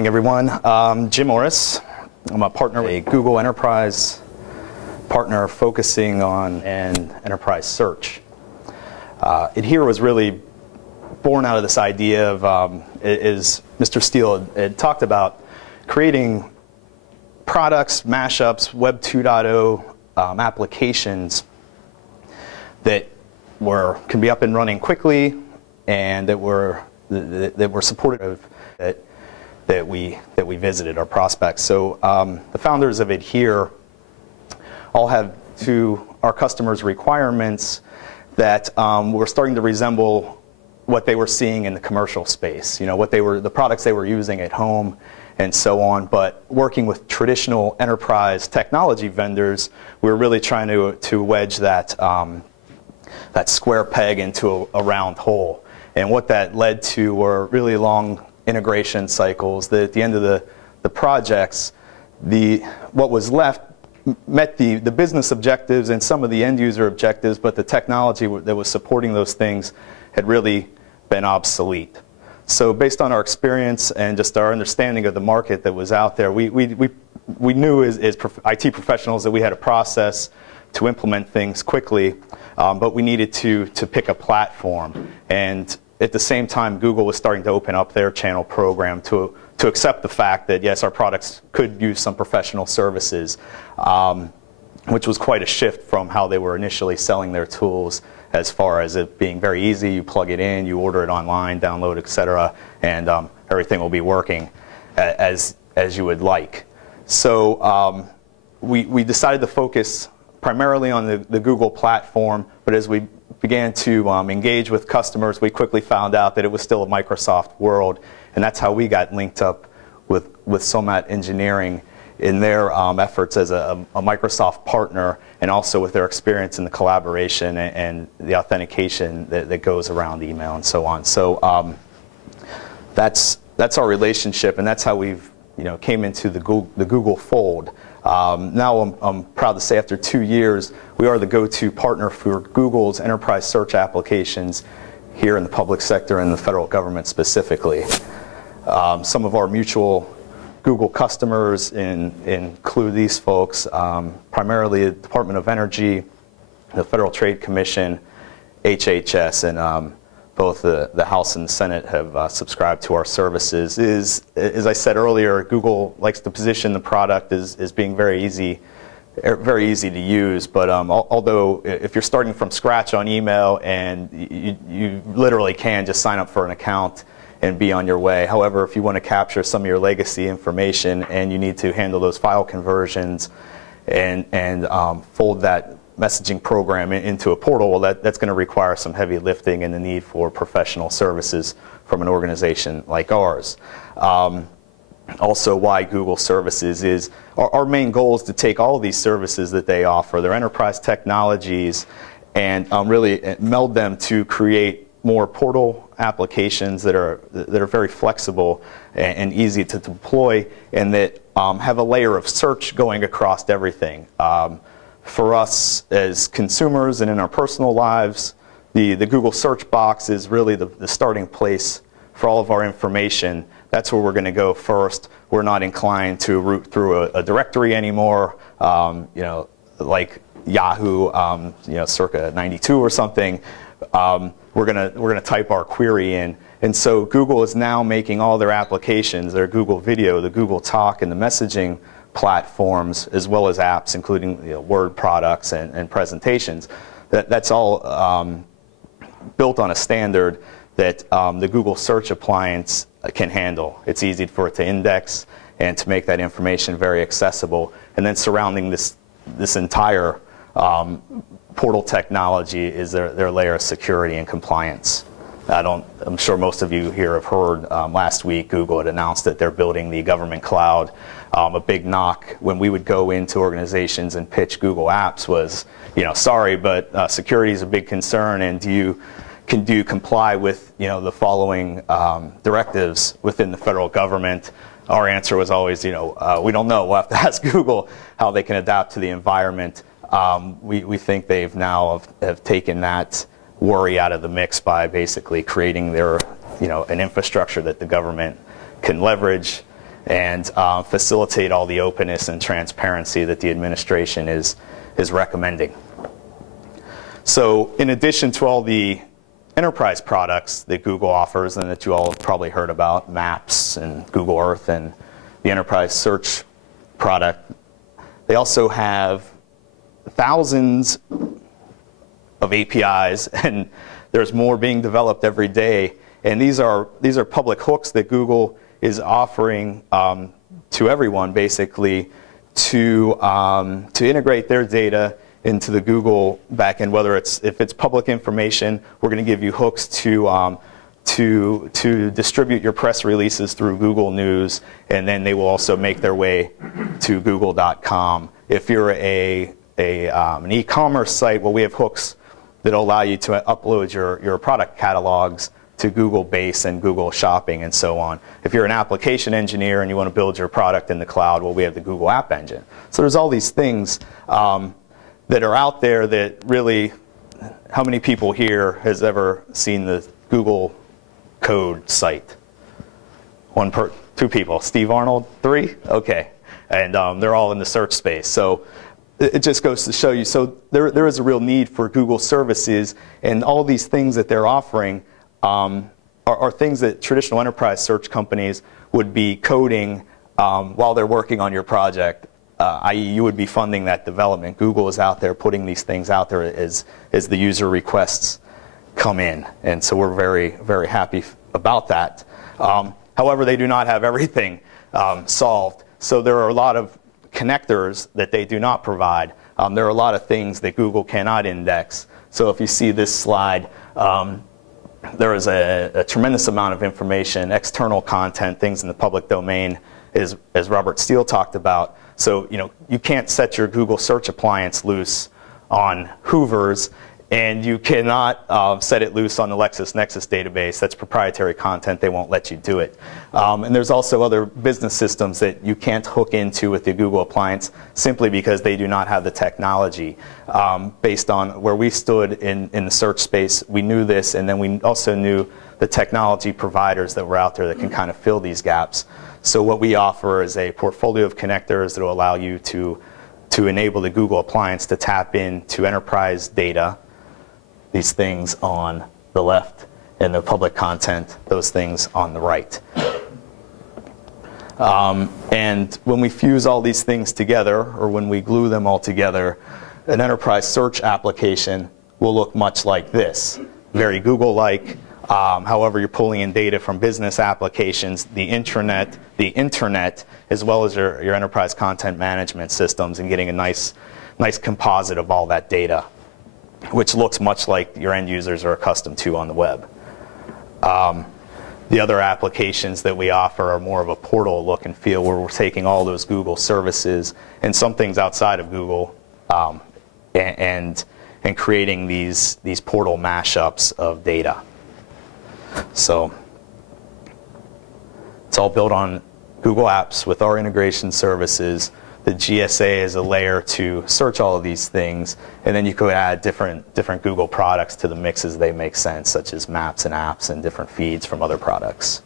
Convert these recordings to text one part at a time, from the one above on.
morning, everyone. Jim Orris. I'm a partner with a Google Enterprise partner focusing on an enterprise search. Adhere was really born out of this idea of, as Mr. Steele had talked about, creating products, mashups, Web 2.0 applications that can be up and running quickly and that were supportive that we visited our prospects. So the founders of Adhere all have to our customers' requirements that were starting to resemble what they were seeing in the commercial space. You know, the products they were using at home and so on. But working with traditional enterprise technology vendors, we were really trying to wedge that square peg into a round hole. And what that led to were really long integration cycles that at the end of the projects, what was left met the business objectives and some of the end user objectives, but the technology that was supporting those things had really been obsolete. So based on our experience and just our understanding of the market that was out there, we knew as IT professionals that we had a process to implement things quickly, but we needed to pick a platform. And at the same time, Google was starting to open up their channel program to accept the fact that, yes, our products could use some professional services, which was quite a shift from how they were initially selling their tools, as far as it being very easy. You plug it in, you order it online, download, etc., and everything will be working as you would like. So we decided to focus primarily on the Google platform, but as we began to engage with customers, we quickly found out that it was still a Microsoft world, and that's how we got linked up with Somat Engineering in their efforts as a Microsoft partner, and also with their experience in the collaboration and the authentication that goes around email and so on. So that's our relationship, and that's how we've came into the Google fold. Now I'm proud to say, after 2 years, we are the go-to partner for Google's enterprise search applications here in the public sector and the federal government specifically. Some of our mutual Google customers include these folks, primarily the Department of Energy, the Federal Trade Commission, HHS, and both the House and the Senate have subscribed to our services. As I said earlier, Google likes to position the product as being very easy to use. But although if you're starting from scratch on email, and you literally can just sign up for an account and be on your way. However, if you want to capture some of your legacy information and you need to handle those file conversions and fold that messaging program into a portal, well, that's going to require some heavy lifting and the need for professional services from an organization like ours. Also, why Google Services is our main goal is to take all of these services that they offer, their enterprise technologies, and really meld them to create more portal applications that are very flexible and easy to deploy, and that have a layer of search going across everything. For us as consumers and in our personal lives, the Google search box is really the starting place for all of our information. That's where we're going to go first. We're not inclined to root through a directory anymore, like Yahoo, circa '92 or something. We're gonna type our query in, and so Google is now making all their applications, their Google Video, the Google Talk, and the messaging platforms, as well as apps, including Word products and presentations. That's all built on a standard that the Google Search appliance can handle. It's easy for it to index and to make that information very accessible. And then surrounding this entire portal technology is their layer of security and compliance. I'm sure most of you here have heard last week Google had announced that they're building the government cloud. A big knock when we would go into organizations and pitch Google Apps was, sorry, but security is a big concern, and do you comply with the following directives within the federal government? Our answer was always, we don't know. We'll have to ask Google how they can adapt to the environment. We think they've now have taken that worry out of the mix by basically creating their, an infrastructure that the government can leverage and facilitate all the openness and transparency that the administration is recommending. So in addition to all the enterprise products that Google offers and that you all have probably heard about, Maps and Google Earth and the enterprise search product, they also have thousands of APIs, and there's more being developed every day. And these are public hooks that Google is offering to everyone, basically, to integrate their data into the Google backend. Whether if it's public information, we're going to give you hooks to distribute your press releases through Google News, and then they will also make their way to Google.com. If you're an e-commerce site, well, we have hooks that allow you to upload your product catalogs to Google Base and Google Shopping and so on. If you're an application engineer and you want to build your product in the cloud, well, we have the Google App Engine. So there's all these things that are out there that really, how many people here has ever seen the Google Code site? Two people. Steve Arnold? 3? Okay. And they're all in the search space. So it just goes to show you. So there is a real need for Google services, and all these things that they're offering are things that traditional enterprise search companies would be coding while they're working on your project, i.e. you would be funding that development. Google is out there putting these things out there as the user requests come in. And so we're very, very happy about that. However, they do not have everything solved. So there are a lot of connectors that they do not provide. There are a lot of things that Google cannot index. So if you see this slide, there is a tremendous amount of information, external content, things in the public domain, as Robert Steele talked about. So you can't set your Google search appliance loose on Hoovers, and you cannot set it loose on the LexisNexis database. That's proprietary content. They won't let you do it. And there's also other business systems that you can't hook into with the Google appliance simply because they do not have the technology. Based on where we stood in the search space, we knew this, and then we also knew the technology providers that were out there that can kind of fill these gaps. So what we offer is a portfolio of connectors that will allow you to enable the Google appliance to tap into enterprise data, these things on the left, and the public content, those things on the right. And when we fuse all these things together, or when we glue them all together, an enterprise search application will look much like this. Very Google-like. However, you're pulling in data from business applications, the internet, as well as your enterprise content management systems, and getting a nice composite of all that data, which looks much like your end users are accustomed to on the web. The other applications that we offer are more of a portal look and feel, where we're taking all those Google services and some things outside of Google and creating these portal mashups of data. So it's all built on Google Apps with our integration services. The GSA is a layer to search all of these things, and then you could add different Google products to the mix as they make sense, such as Maps and Apps and different feeds from other products.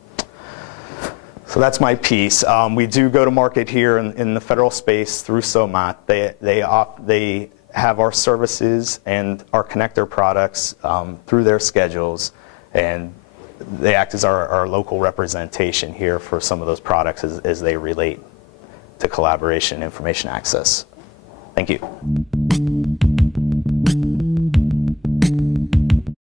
So that's my piece. We do go to market here in the federal space through SOMAT. They have our services and our connector products through their schedules, and they act as our local representation here for some of those products as they relate to collaboration and information access. Thank you.